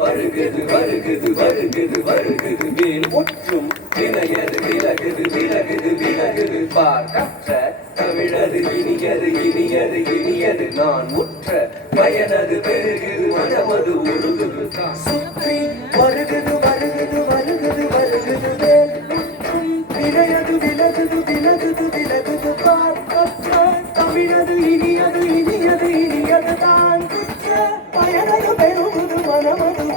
வருகுது வருகுது வருகுது வருகுது மேல் முற்றும் விளையது விலகுது விலகுது விலகுது பார்க்க தமிழது இனியது இனியது இனியது நான் முற்ற பயனது பெருகுது மனமது உருகுது சுற்றி வருகுது வருகுது வருகுது வருகுது மேல் முற்றும் விளையது விலகுது விலகுது விலகுது பார்க்க தமிழது இனியது இனியது இனியது தான் பயனது பெருகுது மனமது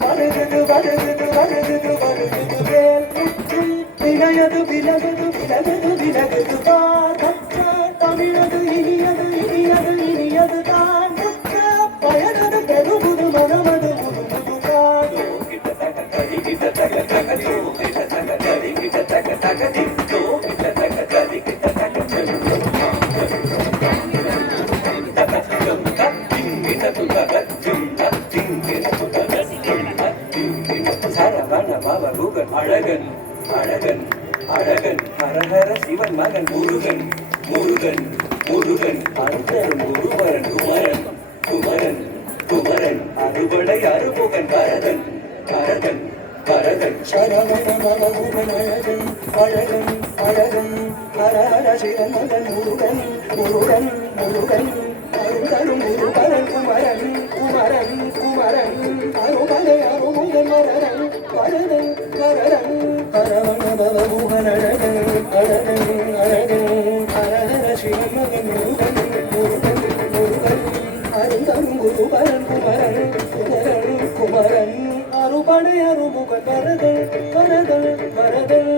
வருகுது வருகுது வருகுது வருகுது மேல் முற்றும் விளையது விலகுது விலகுது விலகுது பாதற்ற தமிழது இனியது இனியது இனியது தான் முற்ற பயனது பெருகுது மனமது உருகுது காதோ கிட்ட தக கடி கிட்ட தக தக ஜோ கிட்ட தக கடி கிட்ட தக தக தி ஜோ கிட்ட தக கடி கிட்ட தக அழகன் அழகன் அழகன் ஹரஹர சிவன் மகன் முருகன் முருகன் முருகன் அருந்தரும் குருவரன் குமரன் குமரன் குமரன் அறுபடை அறுமுகன் கரதன் கரதன் கரதன் சரவண மகன் அழகன் அழகன் அழகன் ஹரஹர சிவன் மகன் முருகன் முருகன் முருகன் அருந்தரும் குருவரன் குமரன் குமரன் குமரன் அறுபடை அறுமுகன் வரதன் வரதன் வரதன் பரமண பவமுகன் அழகன் அழகன் அழகன் ஹரஹர சிவன் மகன் முருகன் முருகன் முருகன் அருந்தரும் குருவரன் குமரன் குமரன் குமரன் அறுபடை அறுமுகன் வரதன் வரதன் வரதன்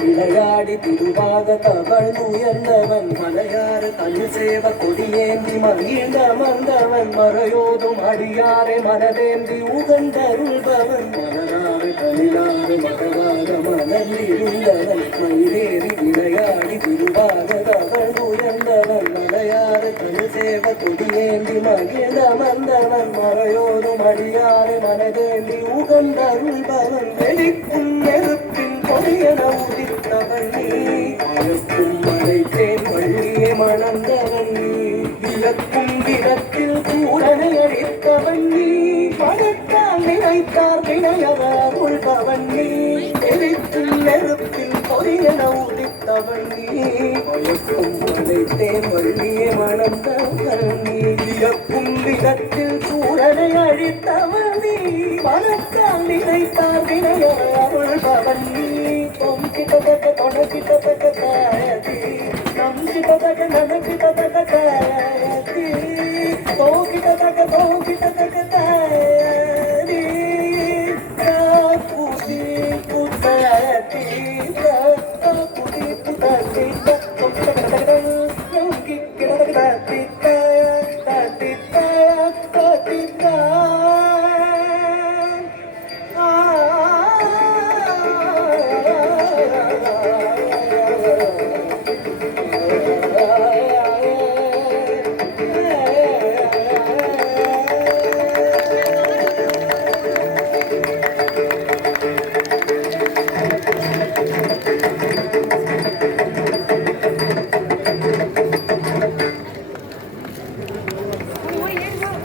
விளையாடி திருவாக தவள் உயர்ந்தவன் மலையாறு தமிழ் சேவ கொடியேந்தி மகிழ்ந்த மந்தவன் மறையோதும் அடியாரை மனதேந்தி உகந்தருள்பவன் மலராறு தமிழாறு மகவாக மணல் இருந்தவன் மயிலேறி விளையாடி திருவாக தவள் உயர்ந்தவன் மலையாறு தமிழ் சேவ கொடியேந்தி மகிழ்ந்த மந்தவன் மறையோதும் அடியாரை மனதேந்தி உகந்தருள்பவன் வெடிக்கும் நெருப்பின் கொடியன உதித்தவன் நீ அழுக்கும் மலைத்தேன் வள்ளியை மணந்தவன் நீ விளக்கும் விளக்கில் கூடனை அடித்தவன் நீ பணத்தால் நினைத்தார் வினையவர் உள்பவன் நீ எரிக்கும் நெருப்பில் கொடியன உதித்தவன் நீ அழுக்கும் மலைத்தேன் வள்ளியை மணந்தவன் நீ விளக்கும் விளக்கில் கூடனை அழித்தவன் நீ பணத்தால் நினைத்தார் வினையவர் உள்பவன் நீ